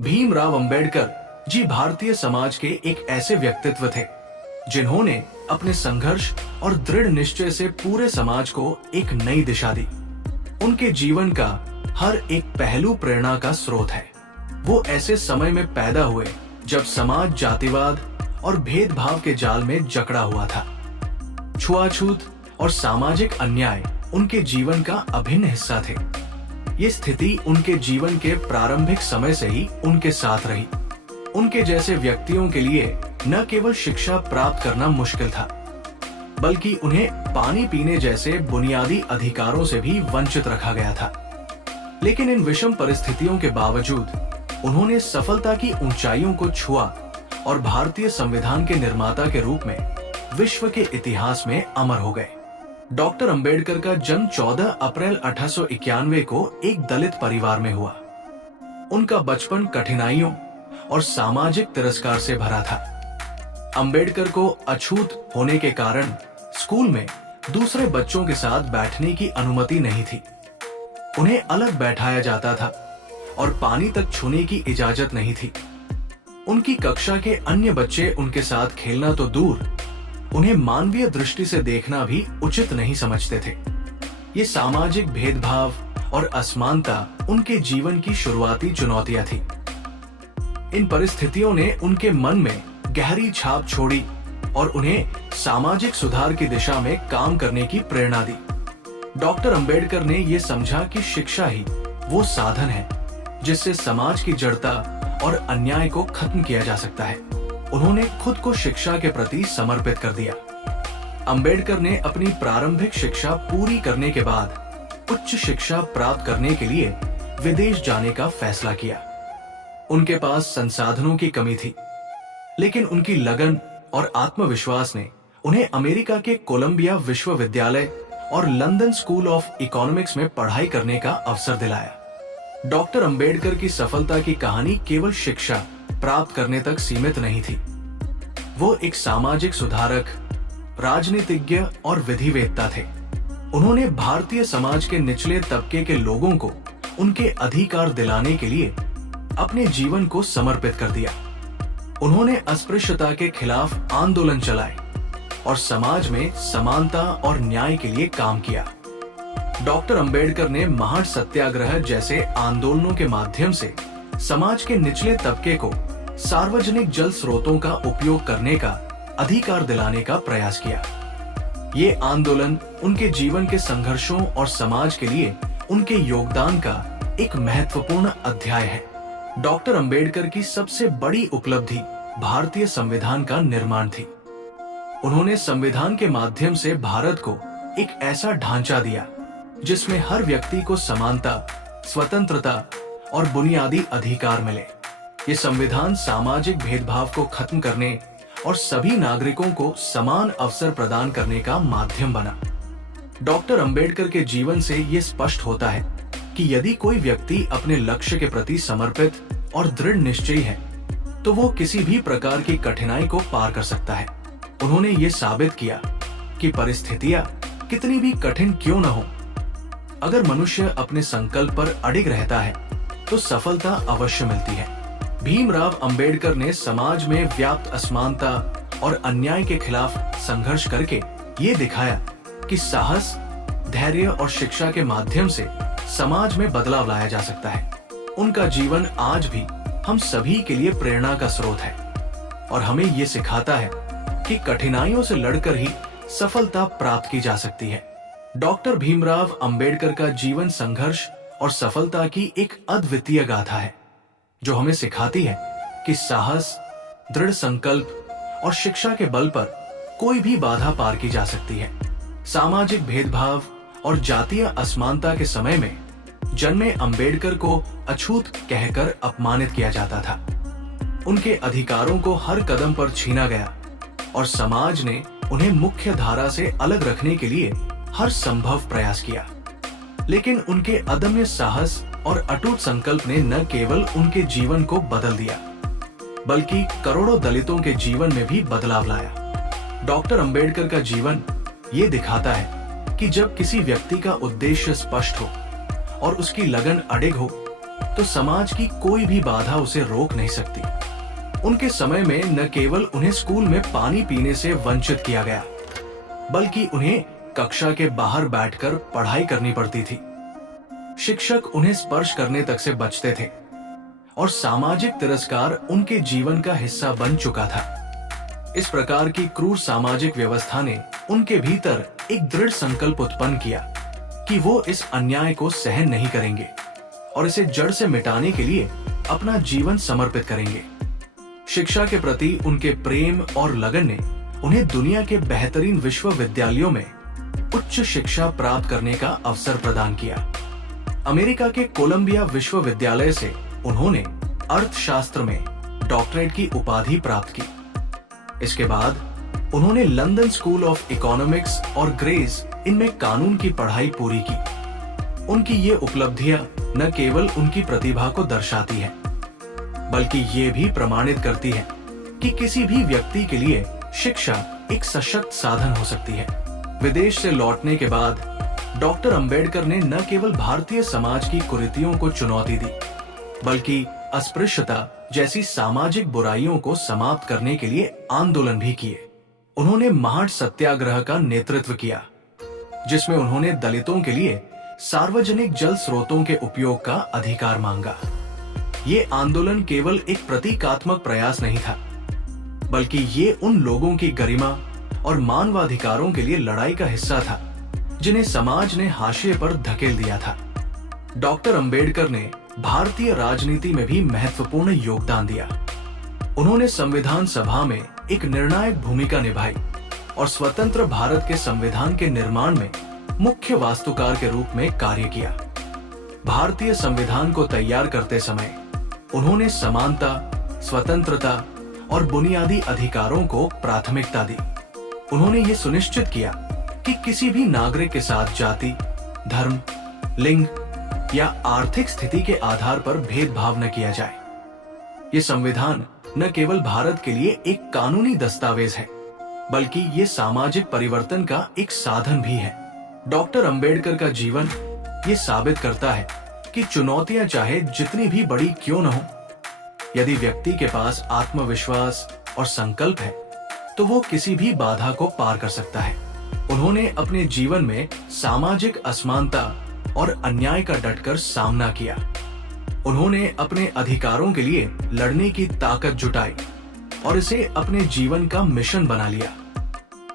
भीमराव अंबेडकर जी भारतीय समाज के एक ऐसे व्यक्तित्व थे जिन्होंने अपने संघर्ष और दृढ़ निश्चय से पूरे समाज को एक नई दिशा दी। उनके जीवन का हर एक पहलू प्रेरणा का स्रोत है। वो ऐसे समय में पैदा हुए जब समाज जातिवाद और भेदभाव के जाल में जकड़ा हुआ था। छुआछूत और सामाजिक अन्याय उनके जीवन का अभिन्न हिस्सा थे। ये स्थिति उनके जीवन के प्रारंभिक समय से ही उनके साथ रही। उनके जैसे व्यक्तियों के लिए न केवल शिक्षा प्राप्त करना मुश्किल था, बल्कि उन्हें पानी पीने जैसे बुनियादी अधिकारों से भी वंचित रखा गया था। लेकिन इन विषम परिस्थितियों के बावजूद उन्होंने सफलता की ऊंचाइयों को छुआ और भारतीय संविधान के निर्माता के रूप में विश्व के इतिहास में अमर हो गए। डॉक्टर अंबेडकर का जन्म 14 अप्रैल 1891 को एक दलित परिवार में हुआ। उनका बचपन कठिनाइयों और सामाजिक तिरस्कार से भरा था। अंबेडकर को अछूत होने के कारण स्कूल में दूसरे बच्चों के साथ बैठने की अनुमति नहीं थी। उन्हें अलग बैठाया जाता था और पानी तक छूने की इजाजत नहीं थी। उनकी कक्षा के अन्य बच्चे उनके साथ खेलना तो दूर, उन्हें मानवीय दृष्टि से देखना भी उचित नहीं समझते थे। ये सामाजिक भेदभाव और असमानता उनके जीवन की शुरुआती चुनौतियां थी। इन परिस्थितियों ने उनके मन में गहरी छाप छोड़ी और उन्हें सामाजिक सुधार की दिशा में काम करने की प्रेरणा दी। डॉक्टर अंबेडकर ने यह समझा कि शिक्षा ही वो साधन है जिससे समाज की जड़ता और अन्याय को खत्म किया जा सकता है। उन्होंने खुद को शिक्षा के प्रति समर्पित कर दिया। अंबेडकर ने अपनी प्रारंभिक शिक्षा पूरी करने के बाद उच्च शिक्षा प्राप्त करने के लिए विदेश जाने का फैसला किया। उनके पास संसाधनों की कमी थी, लेकिन उनकी लगन और आत्मविश्वास ने उन्हें अमेरिका के कोलंबिया विश्वविद्यालय और लंदन स्कूल ऑफ इकोनॉमिक्स में पढ़ाई करने का अवसर दिलाया। डॉक्टर अंबेडकर की सफलता की कहानी केवल शिक्षा प्राप्त करने तक सीमित नहीं थी। वो एक सामाजिक सुधारक, राजनीतिज्ञ और विधिवेत्ता थे। उन्होंने भारतीय समाज के निचले तबके के लोगों को उनके अधिकार दिलाने के लिए अपने जीवन को समर्पित कर दिया। उन्होंने अस्पृश्यता के खिलाफ आंदोलन चलाए और समाज में समानता और न्याय के लिए काम किया। डॉक्टर अंबेडकर ने महान सत्याग्रह जैसे आंदोलनों के माध्यम से समाज के निचले तबके को सार्वजनिक जल स्रोतों का उपयोग करने का अधिकार दिलाने का प्रयास किया। ये आंदोलन उनके जीवन के संघर्षों और समाज के लिए उनके योगदान का एक महत्वपूर्ण अध्याय है। डॉक्टर अंबेडकर की सबसे बड़ी उपलब्धि भारतीय संविधान का निर्माण थी। उन्होंने संविधान के माध्यम से भारत को एक ऐसा ढांचा दिया जिसमें हर व्यक्ति को समानता, स्वतंत्रता और बुनियादी अधिकार मिले। ये संविधान सामाजिक भेदभाव को खत्म करने और सभी नागरिकों को समान अवसर प्रदान करने का माध्यम बना। डॉक्टर अंबेडकर के जीवन से ये स्पष्ट होता है कि यदि कोई व्यक्ति अपने लक्ष्य के प्रति समर्पित और दृढ़ निश्चयी है, तो वो किसी भी प्रकार की कठिनाई को पार कर सकता है। उन्होंने ये साबित किया कि परिस्थितियां कितनी भी कठिन क्यों न हो, अगर मनुष्य अपने संकल्प पर अडिग रहता है तो सफलता अवश्य मिलती है। भीमराव अंबेडकर ने समाज में व्याप्त असमानता और अन्याय के खिलाफ संघर्ष करके ये दिखाया कि साहस, धैर्य और शिक्षा के माध्यम से समाज में बदलाव लाया जा सकता है। उनका जीवन आज भी हम सभी के लिए प्रेरणा का स्रोत है और हमें ये सिखाता है कि कठिनाइयों से लड़कर ही सफलता प्राप्त की जा सकती है। डॉक्टर भीमराव अंबेडकर का जीवन संघर्ष और सफलता की एक अद्वितीय गाथा है, जो हमें सिखाती है कि साहस, दृढ़ संकल्प और शिक्षा के बल पर कोई भी बाधा पार की जा सकती है। सामाजिक भेदभाव और जातीय असमानता के समय में जन्मे अंबेडकर को अछूत कहकर अपमानित किया जाता था। उनके अधिकारों को हर कदम पर छीना गया और समाज ने उन्हें मुख्य धारा से अलग रखने के लिए हर संभव प्रयास किया। लेकिन उनके अदम्य साहस और अटूट संकल्प ने न केवल उनके जीवन को बदल दिया, बल्कि करोड़ों दलितों के जीवन में भी बदलाव लाया। डॉक्टर अंबेडकर का जीवन ये दिखाता है कि जब किसी व्यक्ति का उद्देश्य स्पष्ट हो और उसकी लगन अडिग हो, तो समाज की कोई भी बाधा उसे रोक नहीं सकती। उनके समय में न केवल उन्हें स्कूल में पानी पीने से वंचित किया गया, बल्कि उन्हें कक्षा के बाहर बैठकर पढ़ाई करनी पड़ती थी। शिक्षक उन्हें स्पर्श करने तक से बचते थे और सामाजिक तिरस्कार उनके जीवन का हिस्सा बन चुका था। इस प्रकार की क्रूर सामाजिक व्यवस्था ने उनके भीतर एक दृढ़ संकल्प उत्पन्न किया कि वो इस अन्याय को सहन नहीं करेंगे और इसे जड़ से मिटाने के लिए अपना जीवन समर्पित करेंगे। शिक्षा के प्रति उनके प्रेम और लगन ने उन्हें दुनिया के बेहतरीन विश्वविद्यालयों में उच्च शिक्षा प्राप्त करने का अवसर प्रदान किया। अमेरिका के कोलंबिया विश्वविद्यालय से उन्होंने अर्थशास्त्र में डॉक्टरेट की उपाधि प्राप्त की। इसके बाद उन्होंने लंदन स्कूल ऑफ इकोनॉमिक्स और ग्रेस इनमें कानून की पढ़ाई पूरी की। उनकी ये उपलब्धियां न केवल उनकी प्रतिभा को दर्शाती है, बल्कि ये भी प्रमाणित करती है कि किसी भी व्यक्ति के लिए शिक्षा एक सशक्त साधन हो सकती है। विदेश से लौटने के बाद डॉक्टर अंबेडकर ने न केवल भारतीय समाज की कुरीतियों को चुनौती दी, बल्कि अस्पृश्यता जैसी सामाजिक बुराइयों को समाप्त करने के लिए आंदोलन भी किए। उन्होंने महाड सत्याग्रह का नेतृत्व किया, जिसमें उन्होंने दलितों के लिए सार्वजनिक जल स्रोतों के उपयोग का अधिकार मांगा। ये आंदोलन केवल एक प्रतीकात्मक प्रयास नहीं था, बल्कि ये उन लोगों की गरिमा और मानवाधिकारों के लिए लड़ाई का हिस्सा था जिन्हें समाज ने हाशिए पर धकेल दिया था। डॉक्टर अंबेडकर ने भारतीय राजनीति में भी महत्वपूर्ण योगदान दिया। उन्होंने संविधान सभा में एक निर्णायक भूमिका निभाई और स्वतंत्र भारत के संविधान के निर्माण में मुख्य वास्तुकार के रूप में कार्य किया। भारतीय संविधान को तैयार करते समय उन्होंने समानता, स्वतंत्रता और बुनियादी अधिकारों को प्राथमिकता दी। उन्होंने ये सुनिश्चित किया कि किसी भी नागरिक के साथ जाति, धर्म, लिंग या आर्थिक स्थिति के आधार पर भेदभाव न किया जाए। ये संविधान न केवल भारत के लिए एक कानूनी दस्तावेज है, बल्कि ये सामाजिक परिवर्तन का एक साधन भी है। डॉक्टर अंबेडकर का जीवन ये साबित करता है कि चुनौतियां चाहे जितनी भी बड़ी क्यों न हो, यदि व्यक्ति के पास आत्मविश्वास और संकल्प है, तो वो किसी भी बाधा को पार कर सकता है। उन्होंने अपने जीवन में सामाजिक असमानता और अन्याय का डटकर सामना किया। उन्होंने अपने अधिकारों के लिए लड़ने की ताकत जुटाई और इसे अपने जीवन का मिशन बना लिया।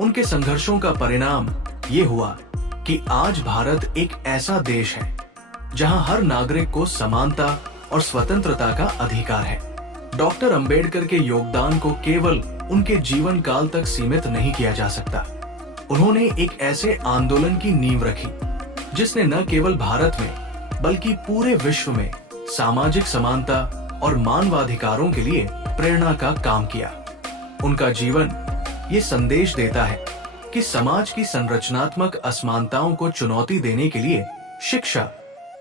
उनके संघर्षों का परिणाम ये हुआ कि आज भारत एक ऐसा देश है जहां हर नागरिक को समानता और स्वतंत्रता का अधिकार है। डॉक्टर अंबेडकर के योगदान को केवल उनके जीवन काल तक सीमित नहीं किया जा सकता। उन्होंने एक ऐसे आंदोलन की नींव रखी जिसने न केवल भारत में बल्कि पूरे विश्व में सामाजिक समानता और मानवाधिकारों के लिए प्रेरणा का काम किया। उनका जीवन ये संदेश देता है कि समाज की संरचनात्मक असमानताओं को चुनौती देने के लिए शिक्षा,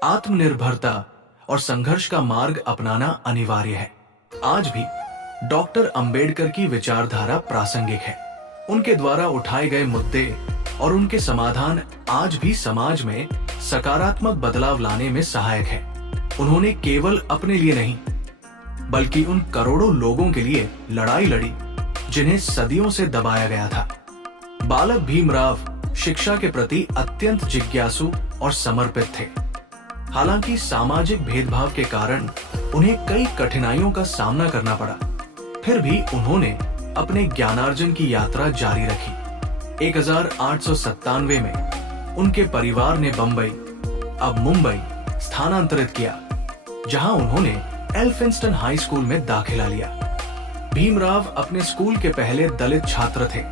आत्मनिर्भरता और संघर्ष का मार्ग अपनाना अनिवार्य है। आज भी डॉक्टर अंबेडकर की विचारधारा प्रासंगिक है। उनके द्वारा उठाए गए मुद्दे और उनके समाधान आज भी समाज में सकारात्मक बदलाव लाने में सहायक है। उन्होंने केवल अपने लिए नहीं, बल्कि उन करोड़ों लोगों के लिए लड़ाई लड़ी जिन्हें सदियों से दबाया गया था। बालक भीमराव शिक्षा के प्रति अत्यंत जिज्ञासु और समर्पित थे। हालांकि सामाजिक भेदभाव के कारण उन्हें कई कठिनाइयों का सामना करना पड़ा, फिर भी उन्होंने अपने ज्ञानार्जन की यात्रा जारी रखी। 1897 में उनके परिवार ने बंबई, अब मुंबई स्थानांतरित किया, जहां उन्होंने एल्फिंस्टन हाई स्कूल में दाखिला लिया। भीमराव अपने स्कूल के पहले दलित छात्र थे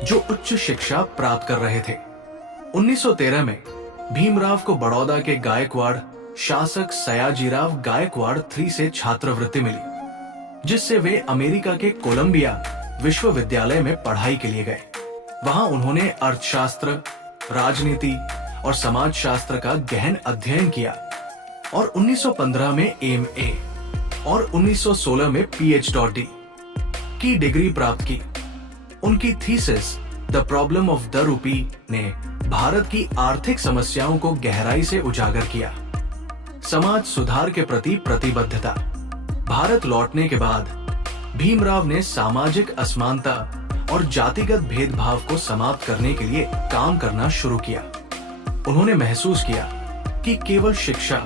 जो उच्च शिक्षा प्राप्त कर रहे थे। 1913 में भीमराव को बड़ौदा के गायकवाड़ शासक सयाजीराव गायकवाड़ III से छात्रवृत्ति मिली, जिससे वे अमेरिका के कोलंबिया विश्वविद्यालय में पढ़ाई के लिए गए। वहां उन्होंने अर्थशास्त्र, राजनीति और समाजशास्त्र का गहन अध्ययन किया और 1915 में MA और 1916 में PhD की डिग्री प्राप्त की। उनकी thesis the problem of the rupee ने भारत की आर्थिक समस्याओं को गहराई से उजागर किया। समाज सुधार के प्रति प्रतिबद्धता। भारत लौटने के बाद भीमराव ने सामाजिक असमानता और जातिगत भेदभाव को समाप्त करने के लिए काम करना शुरू किया। उन्होंने महसूस किया कि केवल शिक्षा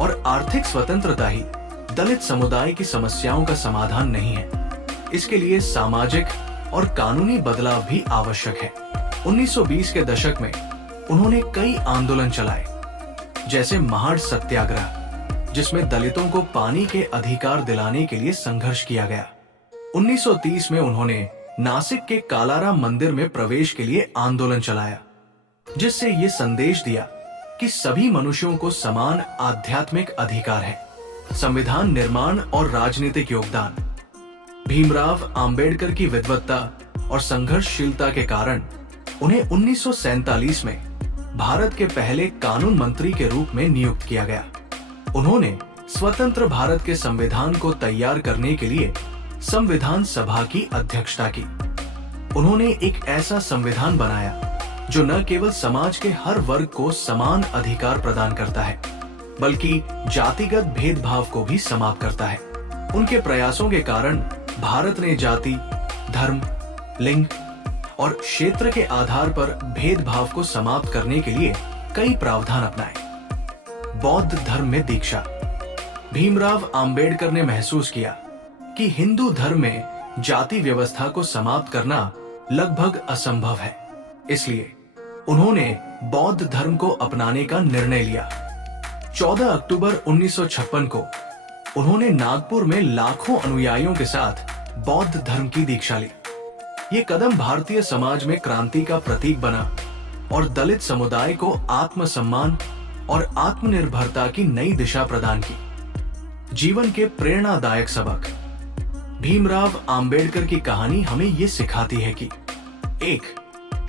और आर्थिक स्वतंत्रता ही दलित समुदाय की समस्याओं का समाधान नहीं है। इसके लिए सामाजिक और कानूनी बदलाव भी आवश्यक है। 1920 के दशक में उन्होंने कई आंदोलन चलाए, जैसे महाड़ सत्याग्रह, जिसमें दलितों को पानी के अधिकार दिलाने के लिए संघर्ष किया गया। 1930 में उन्होंने नासिक के कालाराम मंदिर में प्रवेश के लिए आंदोलन चलाया, जिससे ये संदेश दिया कि सभी मनुष्यों को समान आध्यात्मिक अधिकार है। संविधान निर्माण और राजनीतिक योगदान। भीमराव अंबेडकर की विद्वत्ता और संघर्षशीलता के कारण उन्हें 1947 में भारत के पहले कानून मंत्री के रूप में नियुक्त किया गया। उन्होंने स्वतंत्र भारत के संविधान को तैयार करने के लिए संविधान सभा की अध्यक्षता की। उन्होंने एक ऐसा संविधान बनाया जो न केवल समाज के हर वर्ग को समान अधिकार प्रदान करता है, बल्कि जातिगत भेदभाव को भी समाप्त करता है। उनके प्रयासों के कारण भारत ने जाति, धर्म, लिंग और क्षेत्र के आधार पर भेदभाव को समाप्त करने के लिए कई प्रावधान अपनाए। बौद्ध धर्म में दीक्षा। भीमराव अंबेडकर ने महसूस किया कि हिंदू धर्म में जाति व्यवस्था को समाप्त करना लगभग असंभव है। इसलिए उन्होंने बौद्ध धर्म को अपनाने का निर्णय लिया। 14 अक्टूबर 1956 को उन्होंने नागपुर में लाखों अनुयायियों के साथ बौद्ध धर्म की दीक्षा ली। ये कदम भारतीय समाज में क्रांति का प्रतीक बना और दलित समुदाय को आत्मसम्मान और आत्मनिर्भरता की नई दिशा प्रदान की। जीवन के प्रेरणादायक सबक। भीमराव अंबेडकर की कहानी हमें ये सिखाती है कि 1.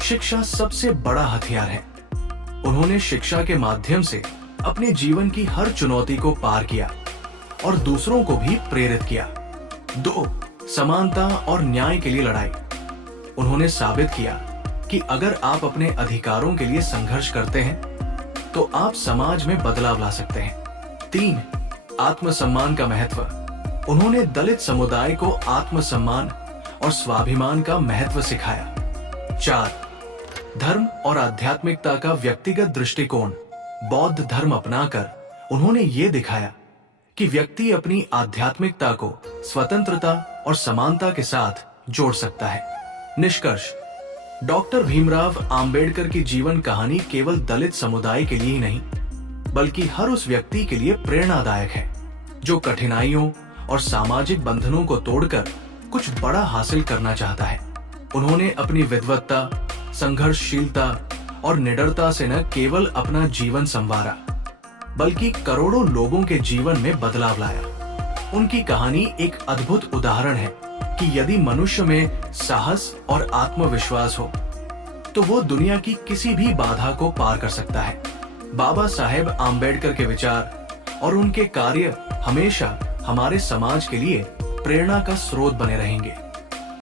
शिक्षा सबसे बड़ा हथियार है। उन्होंने शिक्षा के माध्यम से अपने जीवन की हर चुनौती को पार किया और दूसरों को भी प्रेरित किया। 2. समानता और न्याय के लिए लड़ाई। उन्होंने साबित किया कि अगर आप अपने अधिकारों के लिए संघर्ष करते हैं तो आप समाज में बदलाव ला सकते हैं। 3. आत्मसम्मान का महत्व। उन्होंने दलित समुदाय को आत्मसम्मान और स्वाभिमान का महत्व सिखाया। 4. धर्म और आध्यात्मिकता का व्यक्तिगत दृष्टिकोण। बौद्ध धर्म अपनाकर उन्होंने ये दिखाया कि व्यक्ति अपनी आध्यात्मिकता को स्वतंत्रता और समानता के साथ जोड़ सकता है। निष्कर्ष। डॉक्टर भीमराव अंबेडकर की जीवन कहानी केवल दलित समुदाय के लिए ही नहीं, बल्कि हर उस व्यक्ति के लिए प्रेरणादायक है जो कठिनाइयों और सामाजिक बंधनों को तोड़कर कुछ बड़ा हासिल करना चाहता है। उन्होंने अपनी विद्वत्ता, संघर्षशीलता और निडरता से न केवल अपना जीवन संवारा, बल्कि करोड़ों लोगों के जीवन में बदलाव लाया। उनकी कहानी एक अद्भुत उदाहरण है कि यदि मनुष्य में साहस और आत्मविश्वास हो तो वो दुनिया की किसी भी बाधा को पार कर सकता है। बाबा साहेब आम्बेडकर के विचार और उनके कार्य हमेशा हमारे समाज के लिए प्रेरणा का स्रोत बने रहेंगे।